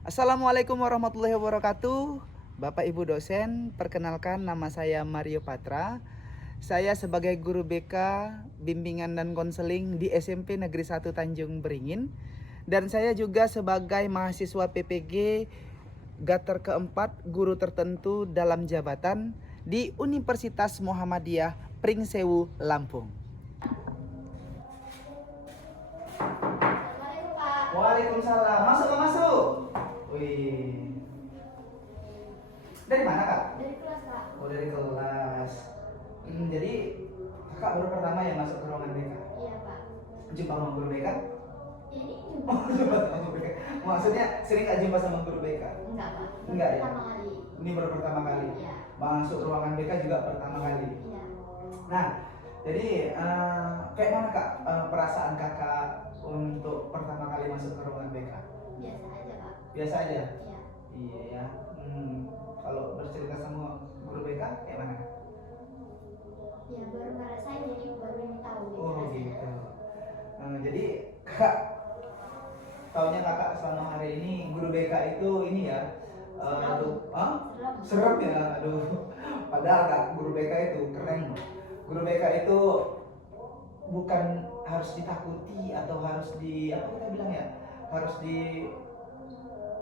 Assalamualaikum warahmatullahi wabarakatuh. Bapak Ibu dosen, perkenalkan nama saya Mario Patra. Saya sebagai guru BK Bimbingan dan Konseling di SMP Negeri 1 Tanjung Beringin. Dan saya juga sebagai mahasiswa PPG Gater keempat guru tertentu dalam jabatan di Universitas Muhammadiyah Pringsewu, Lampung. Assalamualaikum Pak. Waalaikumsalam. Masuk, masuk. Wih. Dari mana, Kak? Dari kelas Pak. Oh, dari kelas. Jadi kakak baru pertama ya masuk ke ruangan BK? Iya Pak. Jumpa sama guru BK? Ini Oh, jumpa sama guru BK. Maksudnya sering gak jumpa sama guru BK? enggak Pak. Enggak ya? Pertama kali. Ini baru pertama kali? Iya. Masuk ruangan BK juga pertama kali? Iya. Nah, jadi kayak mana Kak perasaan kakak untuk pertama kali masuk ke ruangan BK? Biasa aja Pak. Biasa aja? Iya. Iya ya. Kalau bercerita sama guru BK kayak mana? Ya baru ngerasain jadi baru ini tahu gitu Oh rasanya. gitu. Jadi kakak taunya kakak selama hari ini guru BK itu ini ya, aduh, serem ya, aduh. Padahal kak guru BK itu keren. Guru BK itu bukan harus ditakuti atau harus di apa kita bilang ya, harus di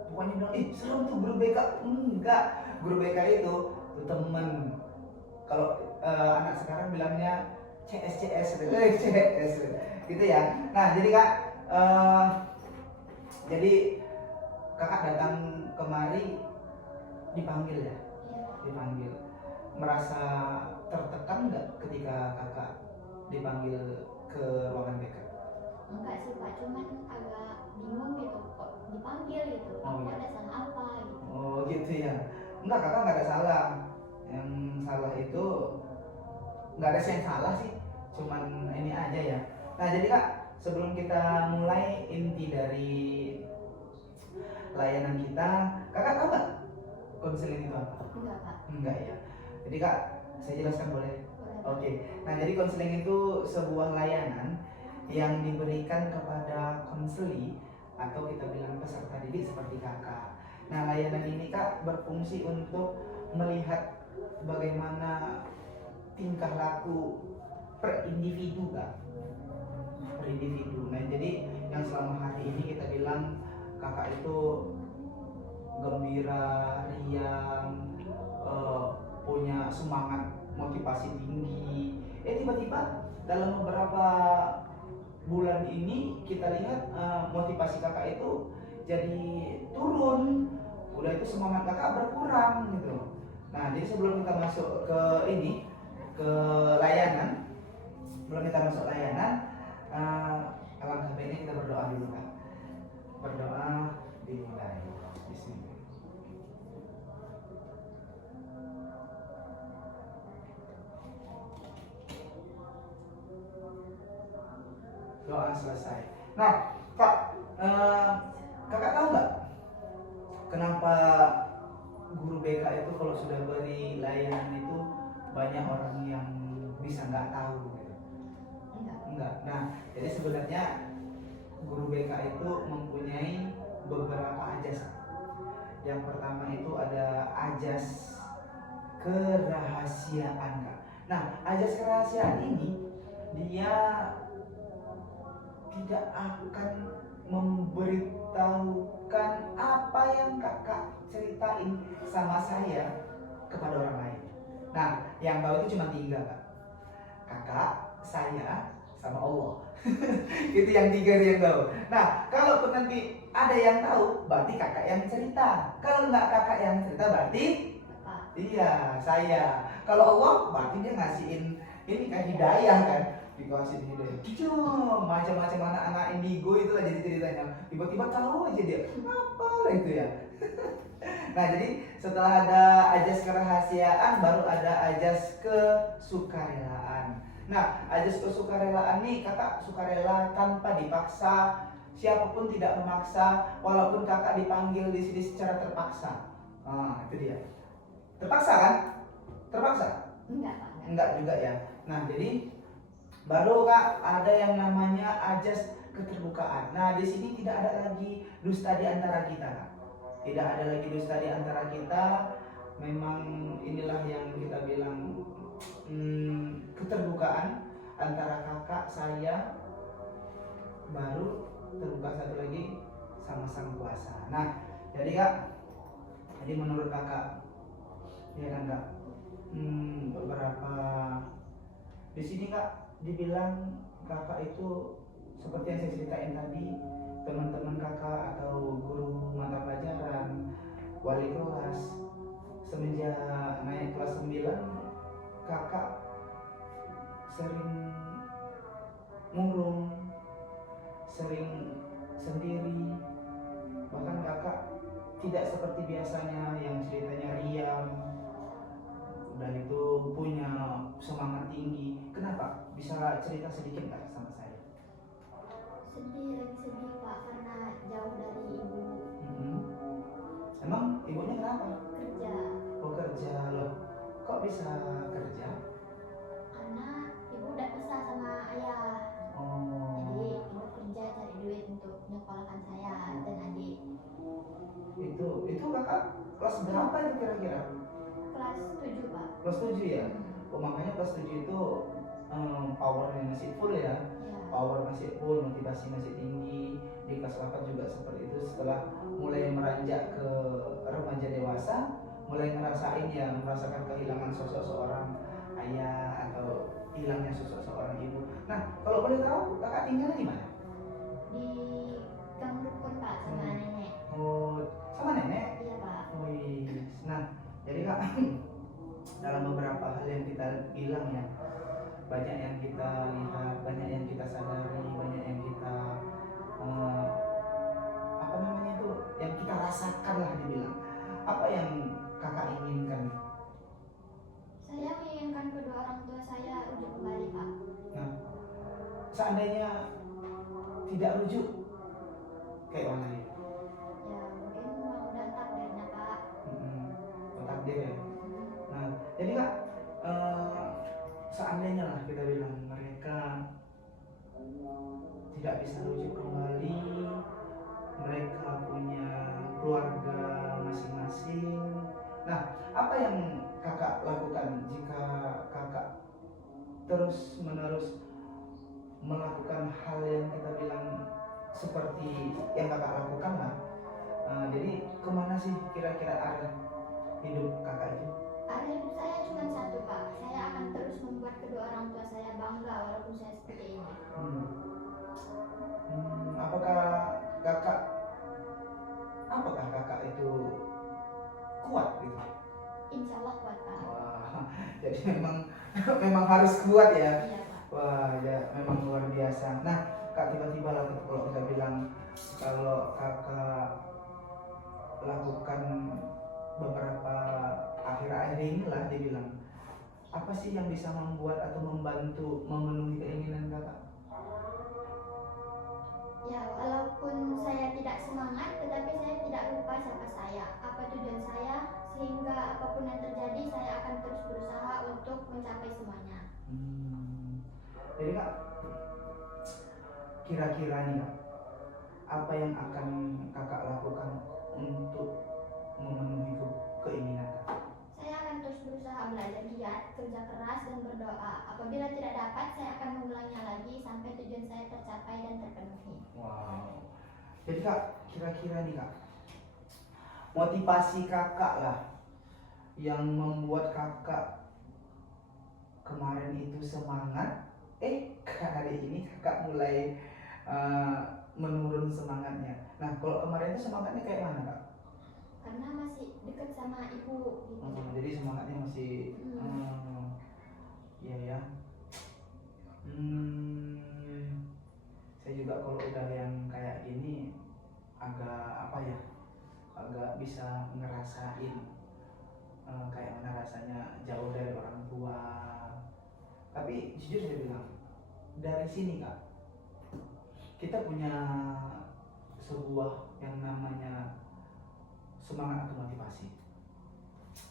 pokoknya bilang serem tuh guru BK. Enggak, guru BK itu tuh temen. Kalau anak sekarang bilangnya CS CS gitu ya. Nah jadi kak, jadi kakak datang kemari dipanggil ya, Iya. dipanggil. Merasa tertekan nggak ketika kakak dipanggil ke ruangan BK? Enggak sih Pak, cuman agak bingung gitu kok dipanggil gitu. Oh, Kok iya. ada salah apa gitu. Oh gitu ya. Enggak, kakak nggak ada salah. Yang salah itu nggak ada sih yang salah sih, cuman ini aja ya. Nah jadi kak, sebelum kita mulai inti dari layanan kita, kakak tahu nggak konseling itu apa? Enggak Pak. Enggak ya. Jadi kak, saya jelaskan boleh? Boleh Pak. Oke. Nah jadi konseling itu sebuah layanan yang diberikan kepada konseli atau kita bilang peserta didik seperti kakak. Nah layanan ini kak berfungsi untuk melihat bagaimana tingkah laku per individu kak, per individu. Nah jadi yang selama hari ini kita bilang kakak itu gembira, riang, punya semangat motivasi tinggi. Tiba-tiba dalam beberapa bulan ini kita lihat motivasi kakak itu jadi turun. Udah itu semangat kakak berkurang gitu. Nah jadi sebelum kita masuk ke ini, ke layanan, sebelum kita masuk layanan, alangkah baiknya kita berdoa dulu kak. Berdoa dimulai di sini. Doa selesai. Nah kak, kakak tahu nggak kenapa guru BK itu kalau sudah beri layanan itu banyak orang yang bisa nggak tahu gitu? Enggak. Nah, jadi sebenarnya guru BK itu mempunyai beberapa ajas. Yang pertama itu ada ajas kerahasiaan kak. Nah, ajas kerahasiaan ini dia tidak akan memberitahukan apa yang kakak ceritain sama saya kepada orang lain. Nah, yang tahu itu cuma 3 kak. Kakak, saya, sama Allah. Itu yang 3 yang tahu. Nah, kalau nanti ada yang tahu, berarti kakak yang cerita. Kalau nggak kakak yang cerita, berarti Bapak. iya, saya. Kalau Allah, berarti dia ngasihin ini kan hidayah kan. Dikasih hidayah. Macam-macam anak-anak indigo itu lah jadi ceritanya. Tiba-tiba tahu aja dia. Apa lah itu ya. Nah, jadi setelah ada ajas kerahasiaan, baru ada ajas kesukarelaan. Nah, ajas kesukarelaan nih kakak sukarela tanpa dipaksa, siapapun tidak memaksa, walaupun kakak dipanggil di sini secara terpaksa. Nah, itu dia. Terpaksa kan? Terpaksa? Enggak Pak. Enggak juga ya. Nah, jadi baru kak ada yang namanya ajas keterbukaan. Nah, di sini tidak ada lagi dusta di antara kita kak. tidak ada lagi dusta di antara kita. Memang inilah yang kita bilang keterbukaan antara kakak saya, baru terbuka satu lagi sama sang kuasa. Nah, jadi kak, jadi menurut kakak, ya kan kak, beberapa di sini kak dibilang kakak itu seperti yang saya ceritain tadi, teman-teman kakak atau guru mata pelajaran, wali kelas, semenjak naik kelas 9 kakak sering murung, sering sendiri, bahkan kakak tidak seperti biasanya yang ceritanya riang, udah itu punya semangat tinggi. Kenapa? Bisa cerita sedikit nggak sama saya? Sedih, lagi sedih Pak, karena jauh dari ibu. Emang ibunya kenapa? Kerja. Oh kerja, loh kok bisa kerja? Karena ibu udah pisah sama ayah. Oh Jadi ibu kerja cari duit untuk menyekolahkan saya dan adik. itu kakak kelas berapa itu kira-kira? Kelas 7 Pak. Kelas 7 ya? Oh makanya kelas 7 itu powernya masih full ya? Ya. Power masih full, motivasi masih tinggi. Di kelas 8 juga seperti itu. Setelah mulai meranjak ke remaja dewasa, mulai ngerasain ya, merasakan kehilangan sosok seorang ayah atau hilangnya sosok seorang ibu. Nah, kalau boleh tahu kakak tinggalnya di mana? Di gang rukun Pak sama nenek. Oh, sama nenek? Iya Pak. Wih, nah jadi kak, dalam beberapa hal yang kita bilang ya, banyak yang kita lihat, banyak yang kita sadari, banyak yang kita apa namanya itu, yang kita rasakan lah dibilang. Apa yang kakak inginkan? Saya menginginkan kedua orang tua saya rujuk kembali Pak. Nah, seandainya tidak rujuk, kayak mana ya? Ya mungkin memang udah takdirnya Pak. Takdir ya. Nah, jadi kak, seandainya lah kita bilang mereka tidak bisa rujuk kembali, mereka punya keluarga masing-masing. Nah, apa yang kakak lakukan jika kakak terus menerus melakukan hal yang kita bilang seperti yang kakak lakukan lah? Jadi kemana sih kira-kira arah hidup kakak itu? Arah hidup saya cuma satu Pak. Saya akan terus membuat kedua orang tua saya bangga walaupun saya seperti ini. Apakah kakak itu kuat gitu? Insya Allah kuat Pak. Wah, jadi memang harus kuat ya. Iya Pak. Wah, ya memang luar biasa. Nah, kak tiba-tiba lah kalau kita bilang kalau kakak lakukan beberapa akhir-akhir inilah dibilang, apa sih yang bisa membuat atau membantu memenuhi keinginan kakak? Ya, walaupun saya tidak semangat, tetapi saya tidak lupa siapa saya, apa tujuan saya, sehingga apapun yang terjadi, saya akan terus berusaha untuk mencapai semuanya. Jadi kak, kira-kira nih kak, apa yang akan kakak lakukan untuk memenuhi keinginan kakak? Saya akan terus berusaha belajar giat, kerja keras, dan berdoa. Apabila tidak dapat, saya akan mengulangnya lagi sampai tujuan saya tercapai dan terpenuhi. Wow. Jadi kak, kira-kira nih kak, motivasi kakak lah yang membuat kakak kemarin itu semangat, hari ini kakak mulai menurun semangatnya. Nah, kalau kemarin itu semangatnya kayak mana kak? Karena masih dekat sama ibu gitu. Jadi semangatnya masih iya ya. Saya juga kalau udah yang kayak gini agak apa ya, agak bisa ngerasain kayak mana rasanya jauh dari orang tua. Tapi jujur saya bilang, dari sini kak, kita punya sebuah yang namanya semangat atau motivasi.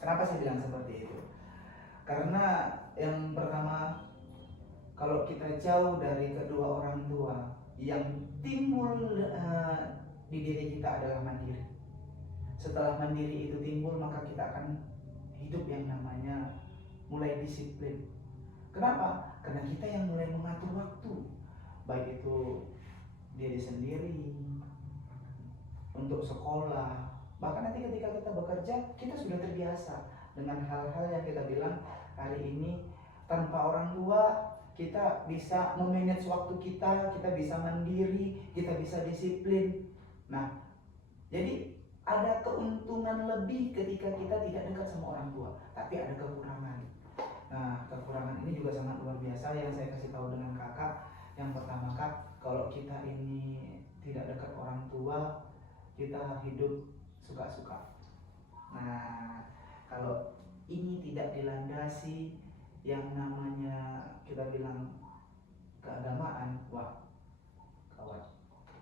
Kenapa saya bilang seperti itu? Karena yang pertama, kalau kita jauh dari kedua orang tua, yang timbul di diri kita adalah mandiri. setelah mandiri itu timbul, maka kita akan hidup yang namanya mulai disiplin. Kenapa? Karena kita yang mulai mengatur waktu, baik itu diri sendiri, untuk sekolah, bahkan nanti ketika kita bekerja, kita sudah terbiasa dengan hal-hal yang kita bilang hari ini tanpa orang tua kita bisa memanage waktu kita bisa mandiri, kita bisa disiplin. Nah, jadi ada keuntungan lebih ketika kita tidak dekat sama orang tua, tapi ada kekurangan. Nah, kekurangan ini juga sangat luar biasa yang saya kasih tahu dengan kakak. Yang pertama, kak, kalau kita ini tidak dekat orang tua, kita hidup suka-suka. Nah, kalau ini tidak dilandasi yang namanya kita bilang keagamaan, wah kawan.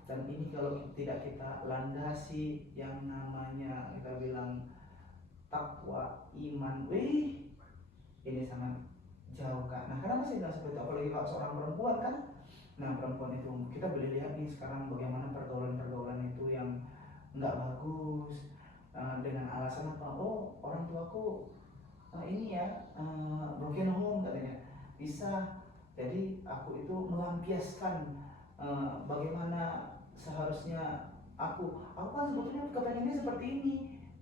Dan ini kalau tidak kita landasi yang namanya kita bilang takwa, iman, wih, ini sangat jauh kak. Nah, kenapa saya bilang seperti itu? Apalagi kalau seorang perempuan kan. Nah, perempuan itu kita boleh lihat nih sekarang bagaimana pergaulan-pergaulan itu yang nggak bagus, dengan alasan apa? Oh, orang tuaku ini ya broken home katanya, bisa. Jadi aku itu melampiaskan bagaimana seharusnya aku kan sebetulnya kepengennya seperti ini,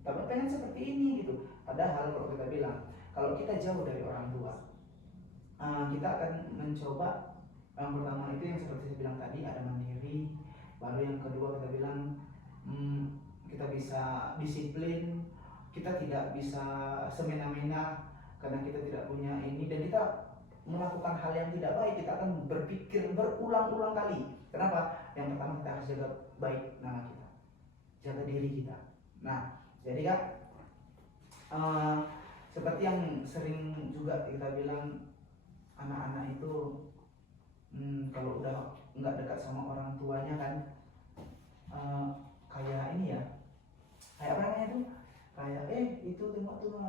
tapi pengen seperti ini gitu. Padahal kalau kita bilang, kalau kita jauh dari orang tua, kita akan mencoba. Yang pertama itu yang seperti saya bilang tadi, ada mandiri. Baru yang kedua kita bilang kita bisa disiplin, kita tidak bisa semena-mena karena kita tidak punya ini, dan kita melakukan hal yang tidak baik, kita akan berpikir berulang-ulang kali. Kenapa? Yang pertama kita harus jaga baik nama kita, jaga diri kita. Nah, jadi kan seperti yang sering juga kita bilang, anak-anak itu kalau udah nggak dekat sama orang tuanya kan, kayak ini ya, kayak apa namanya tuh, kayak itu tengok tuh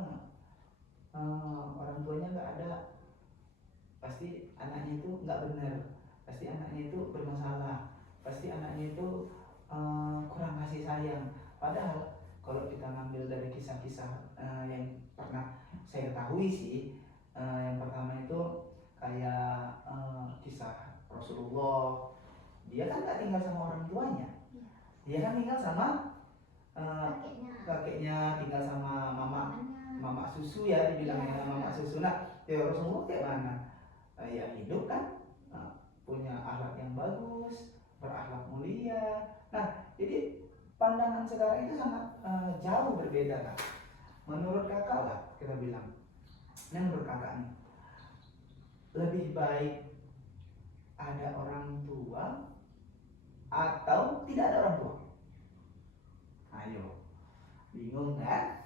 orang tuanya nggak ada, pasti anaknya itu nggak benar, pasti anaknya itu bermasalah, pasti anaknya itu kurang kasih sayang. Padahal kalau kita ngambil dari kisah-kisah yang pernah saya ketahui sih, yang pertama itu kayak kisah Rasulullah. Dia kan nggak tinggal sama orang tuanya, dia kan tinggal sama kakeknya, tinggal sama mama susu ya, dibilangnya mama susu. Nah, ya Rasulullah kayak mana? Ya hidup kan, punya akhlak yang bagus, berakhlak mulia. Nah, jadi pandangan sekarang itu sangat jauh berbeda kan. Menurut kakak lah kita bilang, menurut kakak nih, lebih baik ada orang tua atau tidak ada orang tua? Ayo, bingung kan?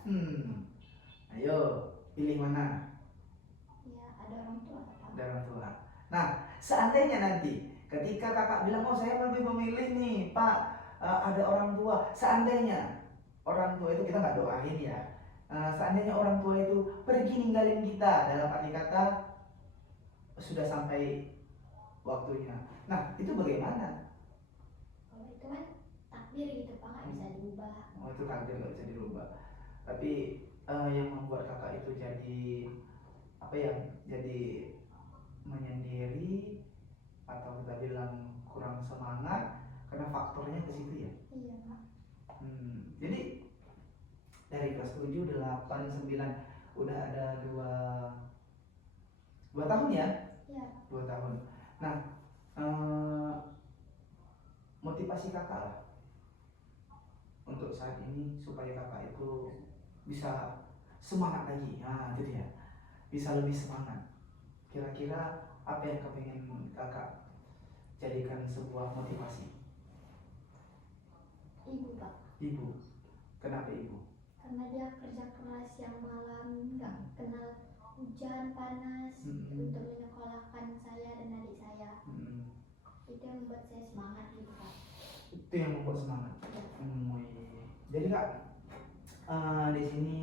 Ayo, pilih mana? Ya, ada orang tua. Ada orang tua. Nah, seandainya nanti ketika kakak bilang, oh saya lebih memilih nih pak, ada orang tua. Seandainya orang tua itu, kita nggak doain ya, seandainya orang tua itu pergi ninggalin kita, dalam arti kata sudah sampai waktunya. Nah, itu bagaimana? Kalau itu kan takdir gitu pak, nggak bisa diubah. Oh, itu takdir, nggak bisa dirubah. Tapi yang membuat kakak itu jadi apa ya? Jadi menyendiri atau kita bilang kurang semangat karena faktornya ke situ ya. Iya pak. Jadi dari kelas 7, 8, 9 udah ada dua tahun ya? Iya. 2 tahun. Nah, motivasi kakak lah untuk saat ini supaya kakak itu bisa semangat lagi. Nah, itu dia. Bisa lebih semangat. Kira-kira apa yang kepengen kakak jadikan sebuah motivasi? Ibu pak. Ibu. Kenapa ibu? Karena dia kerja keras yang malam, nggak kenal hujan panas untuk menyekolahkan saya dan adik saya. Itu yang membuat saya semangat gitu pak. Itu yang membuat semangat. Jadi kak, di sini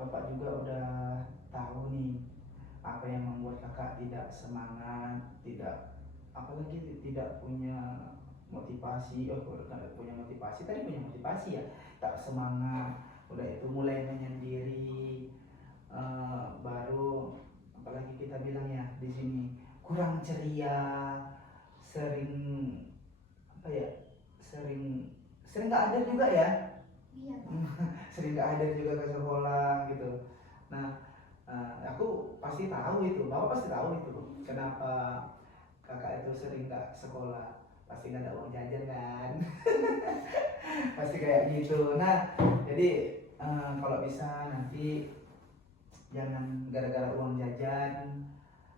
bapak juga udah tahu nih apa yang membuat kakak tidak semangat, tidak, apalagi tidak punya motivasi. Tidak punya motivasi, tadi punya motivasi ya, tak semangat, udah itu mulai menyendiri. Baru apalagi kita bilang ya di sini kurang ceria, sering apa ya, sering sering nggak ada juga ya. Iya, Pak. Sering nggak hadir juga ke sekolah gitu. Nah, aku pasti tahu itu, bapak pasti tahu itu kenapa kakak itu sering nggak sekolah. Pasti nggak ada uang jajan kan. Pasti kayak gitu. Nah, jadi kalau bisa nanti jangan gara-gara uang jajan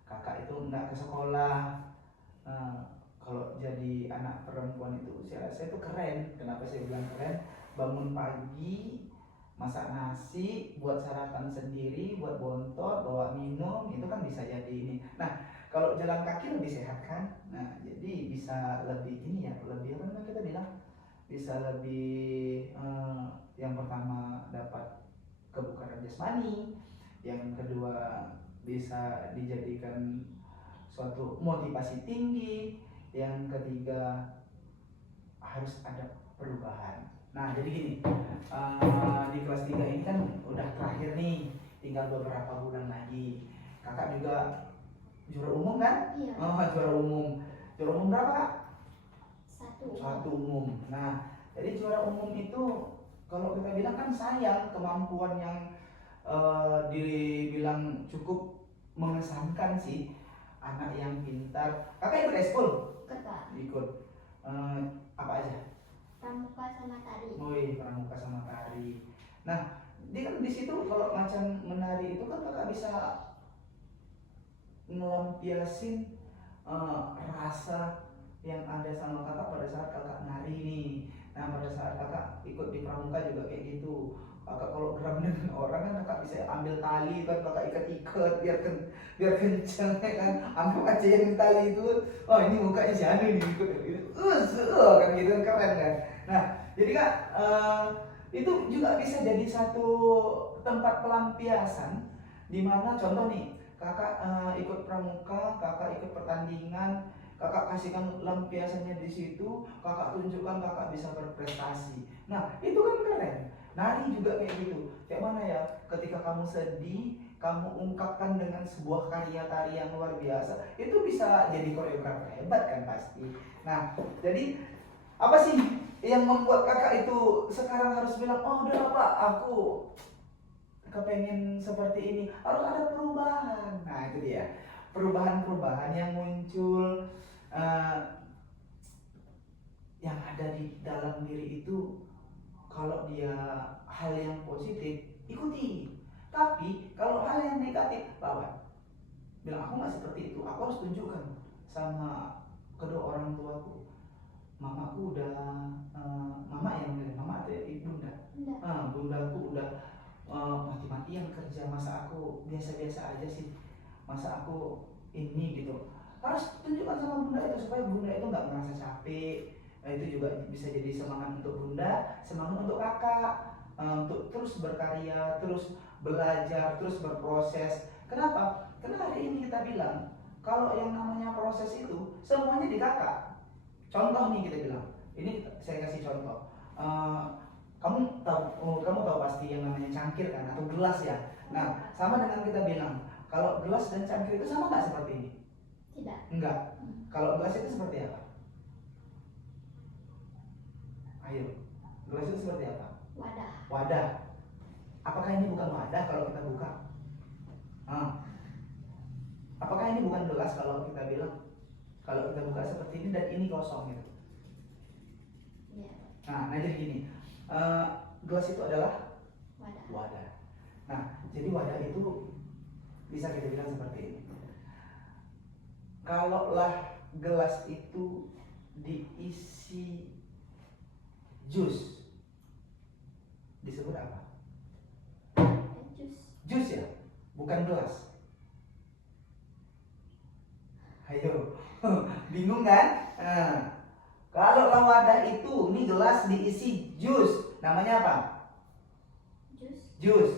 kakak itu nggak ke sekolah. Eh, Kalau jadi anak perempuan itu saya rasa itu keren. Kenapa saya bilang keren? Bangun pagi, masak nasi, buat sarapan sendiri, buat bontot, bawa minum, itu kan bisa jadi ini. Nah, kalau jalan kaki lebih sehat kan? Nah, jadi bisa lebih ini ya, lebih apa namanya kita bilang? Bisa lebih yang pertama dapat kebugaran jasmani, yang kedua bisa dijadikan suatu motivasi tinggi, yang ketiga harus ada perubahan. Nah jadi gini, di kelas 3 ini kan udah terakhir nih, tinggal beberapa bulan lagi. Kakak juga juara umum kan? Iya. Oh, juara umum berapa kak? Satu. Satu umum. Nah jadi juara umum itu kalau kita bilang kan sayang, kemampuan yang dibilang cukup mengesankan sih, anak yang pintar. Kakak ikut eskul? Kakak. Ikut. Apa aja? Pramuka sama tari. Woi, pramuka sama tari. Nah, dia kan di situ kalau macam menari itu kan kakak bisa ngelampiasin rasa yang ada sama kakak pada saat kakak nari nih. Nah, pada saat kakak ikut di pramuka juga kayak gitu. Kakak kalau geram dengan orang kan kakak bisa ambil tali kan, kakak ikat-ikat biar kenceng ya kan. Anggap aja yang tali itu, oh ini mukanya si Anu nih ikut kan gitu kan, keren kan. Nah, jadi kak itu juga bisa jadi satu tempat pelampiasan di mana contoh nih kakak ikut pramuka, kakak ikut pertandingan, kakak kasihkan lampiasannya di situ, kakak tunjukkan kakak bisa berprestasi. Nah itu kan keren. Nari juga kayak gitu. Kayak mana ya? Ketika kamu sedih, kamu ungkapkan dengan sebuah karya tari yang luar biasa, itu bisa jadi koreografer hebat kan pasti. Nah jadi apa sih yang membuat kakak itu sekarang harus bilang, oh udah pak, aku kepengen seperti ini, harus ada perubahan. Nah itu dia, perubahan-perubahan yang muncul, yang ada di dalam diri itu. Kalau dia hal yang positif, ikuti. Tapi kalau hal yang negatif, lawan. Bilang aku nggak seperti itu, aku harus tunjukkan sama kedua orang tuaku. Mamaku udah, mama yang bilang, mama atau ibunda? Bundaku udah mati-matian kerja, masa aku biasa-biasa aja sih, masa aku ini gitu. Harus tunjukkan sama bunda itu supaya bunda itu nggak merasa capek. Nah, itu juga bisa jadi semangat untuk bunda, semangat untuk kakak, untuk terus berkarya, terus belajar, terus berproses. Kenapa? Karena hari ini kita bilang kalau yang namanya proses itu semuanya di kakak. Contoh nih kita bilang, ini saya kasih contoh. Kamu tahu pasti yang namanya cangkir kan, atau gelas ya. Nah, sama dengan kita bilang, kalau gelas dan cangkir itu sama nggak seperti ini? Tidak. Enggak. Kalau gelas itu seperti apa? Ayo, gelas itu seperti apa? Wadah. Wadah. Apakah ini bukan wadah kalau kita buka? Apakah ini bukan gelas kalau kita bilang, kalau kita buka seperti ini dan ini kosong gitu? Iya. Nah jadi gini, gelas itu adalah Wadah. wadah. Nah, jadi wadah itu bisa kita bilang seperti ini. Kalaulah gelas itu diisi jus, disebut apa? Jus. Jus ya, bukan gelas. Ayo, bingung kan? Kalau wadah itu, ini gelas diisi jus, namanya apa? Jus. Jus,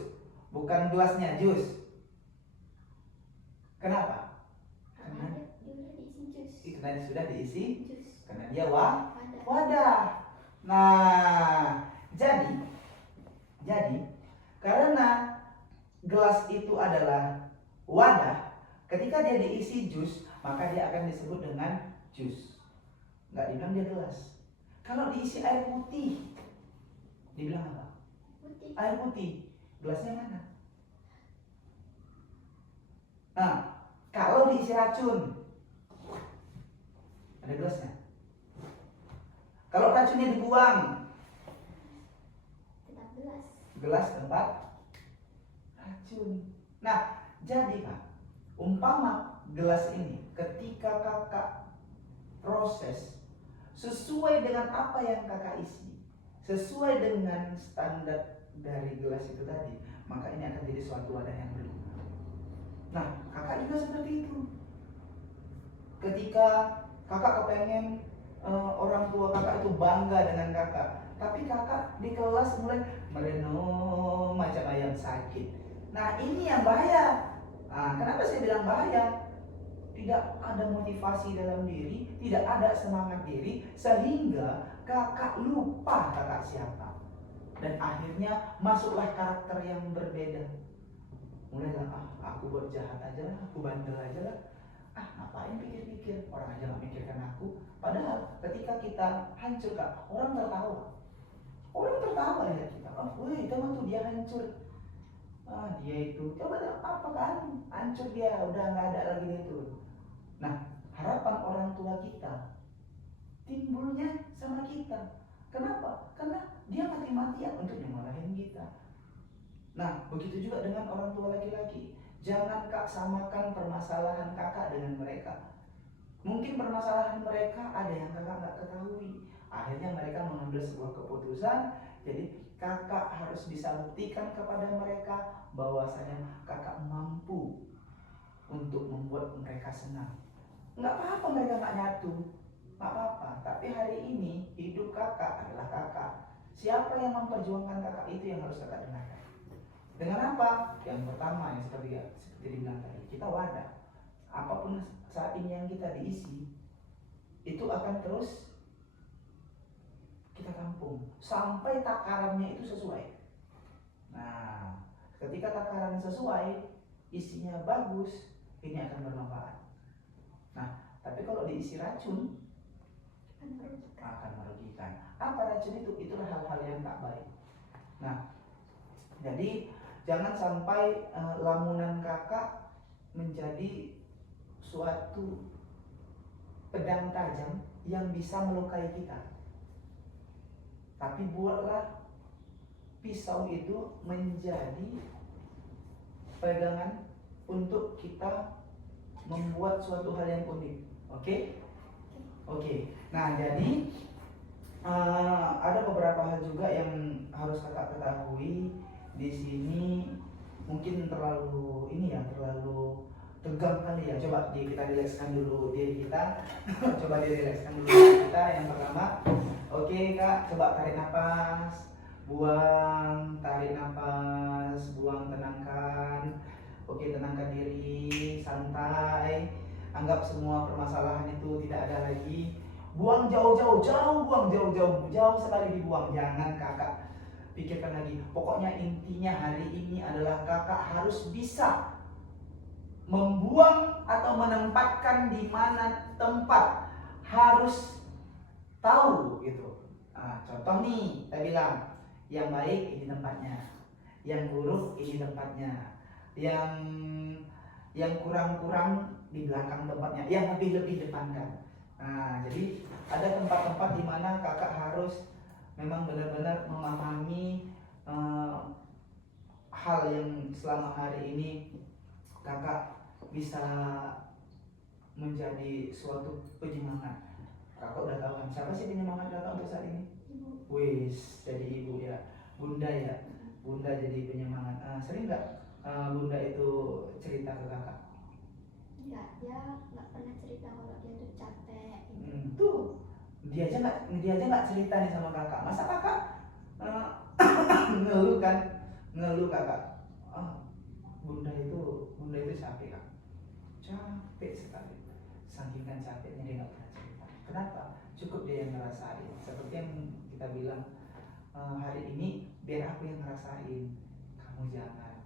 bukan gelasnya, jus. Kenapa? Karena dia udah diisi jus. Karena sudah diisi, Jus. karena dia Wadah. wadah. Nah, jadi Jadi karena gelas itu adalah wadah, ketika dia diisi jus, maka dia akan disebut dengan jus. Nggak dibilang dia gelas. Kalau diisi air putih, dibilang apa? Putih. Air putih. Gelasnya mana? Nah, kalau diisi racun, ada gelasnya. Kalau racunnya dibuang, Tetap gelas. gelas tempat racun. Nah, jadi Kak, umpama gelas ini ketika kakak proses sesuai dengan apa yang kakak isi, sesuai dengan standar dari gelas itu tadi, maka ini akan jadi suatu wadah yang berguna. Nah, kakak juga seperti itu. Ketika kakak kepengen orang tua kakak itu bangga dengan kakak, tapi kakak di kelas mulai merenung macam ayam sakit. Nah, ini yang bahaya. Nah, kenapa saya bilang bahaya? Tidak ada motivasi dalam diri, tidak ada semangat diri, sehingga kakak lupa kakak siapa. Dan akhirnya masuklah karakter yang berbeda. Mulailah, aku buat jahat aja lah, aku bandel aja lah. Ngapain pikir-pikir, orang aja gak mikirkan aku. Padahal ketika kita hancur Kak, orang tertawa. Orang tertawa lihat kita, wih teman tuh dia hancur. Dia itu, coba apa kan, hancur dia, udah gak ada lagi itu. Nah, harapan orang tua kita timbulnya sama kita. Kenapa? Karena dia mati-matian untuk nyemarahin kita. Nah, begitu juga dengan orang tua laki-laki. Jangan Kak samakan permasalahan kakak dengan mereka. Mungkin permasalahan mereka ada yang kakak nggak ketahui. Akhirnya mereka mengambil sebuah keputusan. Jadi kakak harus bisa buktikan kepada mereka bahwasanya kakak mampu untuk membuat mereka senang. Nggak apa-apa mereka nggak nyatu, nggak apa-apa. Tapi hari ini hidup kakak adalah kakak. Siapa yang memperjuangkan kakak itu yang harus kakak dengarkan. Dengan apa? Yang pertama yang seperti dibilang tadi, kita wadah. Apapun saat ini yang kita diisi, itu akan terus kita tampung sampai takarannya itu sesuai. Nah, ketika takaran sesuai, isinya bagus, ini akan bermanfaat. Nah, tapi kalau diisi racun akan merugikan. Apa racun itu? Itulah hal-hal yang tak baik. Nah, jadi jangan sampai lamunan kakak menjadi suatu pedang tajam yang bisa melukai kita. Tapi buatlah pisau itu menjadi pegangan untuk kita membuat suatu hal yang unik. Oke? Nah, jadi ada beberapa hal juga yang harus kakak ketahui di sini. Mungkin terlalu terlalu tegang kali ya. Coba kita rilekskan dulu diri kita. Coba dirilekskan dulu diri kita. Yang pertama, oke Kak, coba tarik nafas, buang, tarik nafas, buang, tenangkan. Oke, tenangkan diri, santai. Anggap semua permasalahan itu tidak ada lagi. Buang jauh-jauh, buang jauh sekali dibuang. Jangan kakak pikirkan lagi. Pokoknya intinya hari ini adalah kakak harus bisa membuang atau menempatkan di mana tempat, harus tahu gitu. Contoh nih, saya bilang yang baik ini tempatnya, yang buruk ini tempatnya, yang kurang-kurang di belakang tempatnya, yang lebih depankan. Jadi ada tempat-tempat di mana kakak harus memang benar-benar memahami hal yang selama hari ini kakak bisa menjadi suatu penyemangat. Kakak udah tahu kan siapa sih penyemangat kakak untuk saat ini? Ibu. Wis, jadi ibu ya, bunda ya, bunda jadi penyemangat. Sering nggak bunda itu cerita ke kakak? Enggak, dia nggak pernah cerita kalau dia tuh capek. Tuh, dia aja nggak cerita nih sama kakak. Masa kakak ngeluh kakak? Bunda itu capek Kak. Capek sekali. Saking kan capeknya dia nggak pernah cerita. Kenapa? Cukup dia yang ngerasain. Seperti yang kita bilang hari ini, biar aku yang ngerasain. rasain, kamu jangan,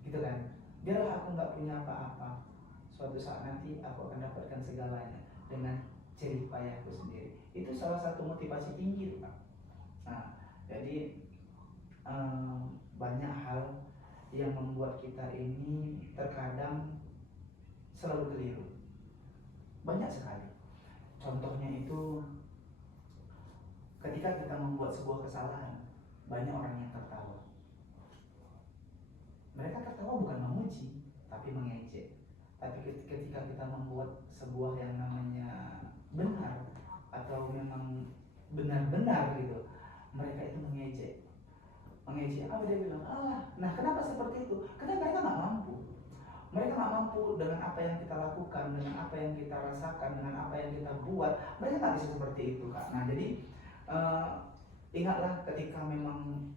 gitu kan? Biarlah aku nggak punya apa-apa, suatu saat nanti aku akan dapatkan segalanya dengan jerih payahku sendiri. Itu salah satu motivasi tinggi tuh, Pak. Nah, jadi banyak hal yang membuat kita ini terkadang selalu keliru. Banyak sekali. Contohnya itu ketika kita membuat sebuah kesalahan, banyak orang yang tertawa. Mereka tertawa bukan memuji, tapi mengejek. Tapi ketika kita membuat sebuah yang namanya benar atau memang benar-benar gitu, mereka itu mengejek. Mengejek apa dia bilang? Nah kenapa seperti itu? Karena mereka nggak mampu. Mereka nggak mampu dengan apa yang kita lakukan, dengan apa yang kita rasakan, dengan apa yang kita buat. Mereka nggak bisa seperti itu, Kak. Nah jadi ingatlah ketika memang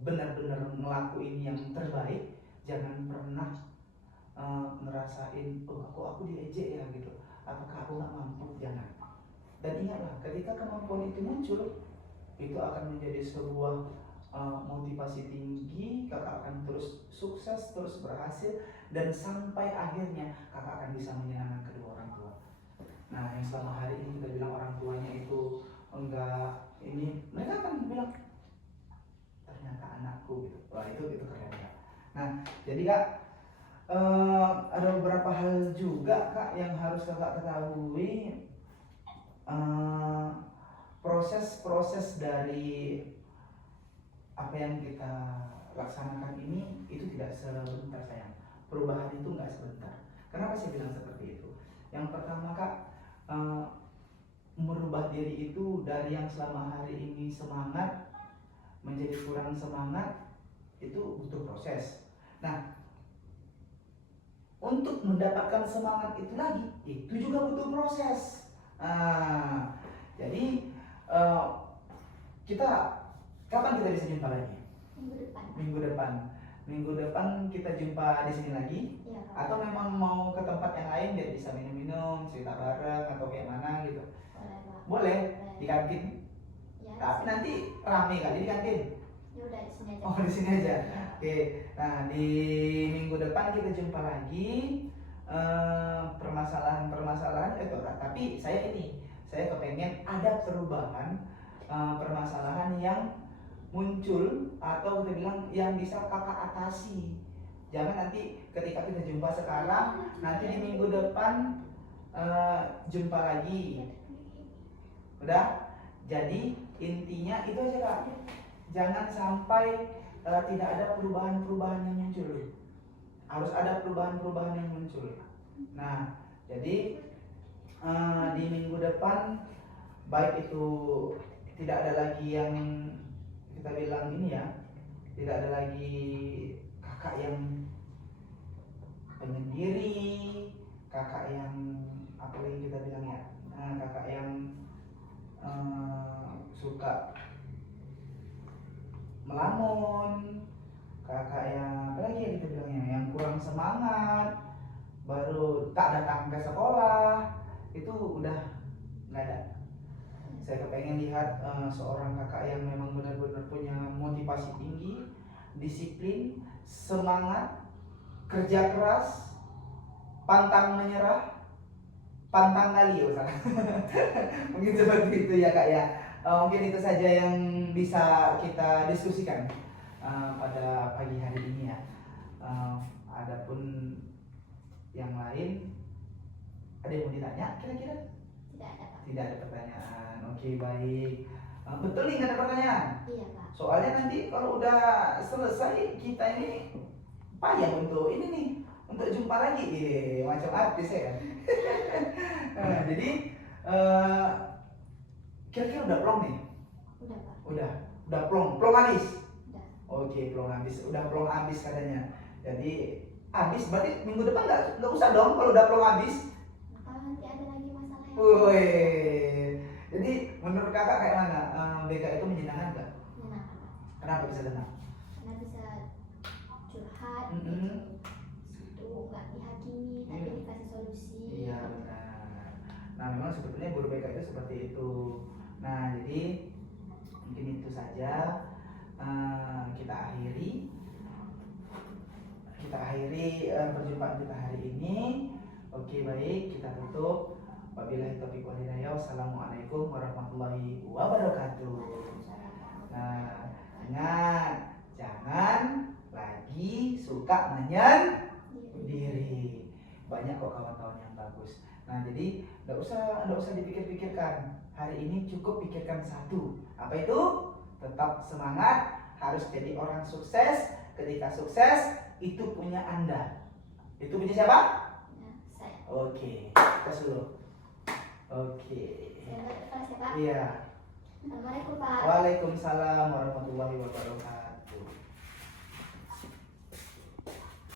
benar-benar ngelakuin yang terbaik, jangan pernah ngerasain aku diejek ya gitu, apakah aku nggak mampu, jangan. Dan ingatlah ketika kemampuan itu muncul, itu akan menjadi sebuah motivasi tinggi. Kakak akan terus sukses, terus berhasil, dan sampai akhirnya kakak akan bisa menyenangkan kedua orang tua. Nah yang selama hari ini kita bilang orang tuanya itu enggak ini, mereka akan bilang ternyata anakku gitu. Wah itu keren, Kak. Nah jadi Kak, ada beberapa hal juga Kak yang harus kakak ketahui. Proses dari apa yang kita laksanakan ini itu tidak sebentar sayang. Perubahan itu nggak sebentar. Kenapa saya bilang seperti itu? Yang pertama Kak, merubah diri itu dari yang selama hari ini semangat menjadi kurang semangat, itu butuh proses. Nah untuk mendapatkan semangat itu lagi, itu juga butuh proses. Jadi kita kapan kita bisa jumpa lagi? Minggu depan kita jumpa di sini lagi. Ya, atau memang mau ke tempat yang lain biar bisa minum-minum, cerita bareng atau kayak mana gitu? Boleh di kantin. Ya, Tapi nanti rame kali di kantin. Ya udah di sini aja. Oh di sini aja. Oke. Nah di minggu depan kita jumpa lagi. Permasalahan itu. Tapi saya kepengen ada perubahan permasalahan yang muncul atau kita bilang yang bisa kakak atasi. Jangan nanti ketika kita jumpa sekarang, nanti di minggu depan jumpa lagi. Udah? Jadi intinya itu aja Kak. Jangan sampai tidak ada perubahan-perubahan yang muncul. Harus ada perubahan-perubahan yang muncul. Nah, jadi di minggu depan baik itu tidak ada lagi yang kita bilang ini ya, tidak ada lagi kakak yang penyendiri, kakak yang apa lagi kita bilang ya, kakak yang suka melamun, kakak yang apa lagi ya kita bilangnya, yang kurang semangat, baru tak datang ke sekolah, itu udah nggak ada. Saya kepengen lihat seorang kakak yang memang benar-benar punya motivasi tinggi, disiplin, semangat, kerja keras, pantang menyerah, pantang kali ya mungkin seperti itu ya Kak ya. Mungkin itu saja yang bisa kita diskusikan pada pagi hari ini ya. Adapun yang lain, ada yang mau ditanya kira-kira? Tidak ada pertanyaan. Oke baik. Betul nih nggak ada pertanyaan? Iya Pak. Soalnya nanti kalau udah selesai kita ini payah untuk ini nih, untuk jumpa lagi. Macam artis ya kan. Jadi kira-kira udah plong nih? Udah Pak. Udah plong habis. Udah. Oke plong habis, udah plong habis katanya. Jadi habis berarti minggu depan nggak usah dong kalau udah plong habis. Nanti ada lagi masalah yang Jadi menurut kakak kayak mana? BK itu menyenangkan nggak? menyenangkan Pak. Kenapa bisa tenang? Karena bisa curhat, itu nggak dihakimi, tapi dikasih solusi. Iya benar. Nah memang sebetulnya guru BK itu seperti itu. Nah jadi mungkin itu saja. kita akhiri. Perjumpaan kita hari ini. Oke, baik, kita tutup. Wabillahi taufiq wal hidayah. Wassalamualaikum warahmatullahi wabarakatuh. Nah, ingat, jangan lagi suka menyendiri. Banyak kok kawan-kawan yang bagus. Nah, jadi enggak usah dipikir-pikirkan. Hari ini cukup pikirkan satu. Apa itu? Tetap semangat, harus jadi orang sukses. Ketika sukses, itu punya Anda. Itu punya siapa? Nah, saya. Oke, tes dulu. Oke. Saya kelas ya Pak. Iya. Assalamualaikum Pak. Waalaikumsalam warahmatullahi wabarakatuh.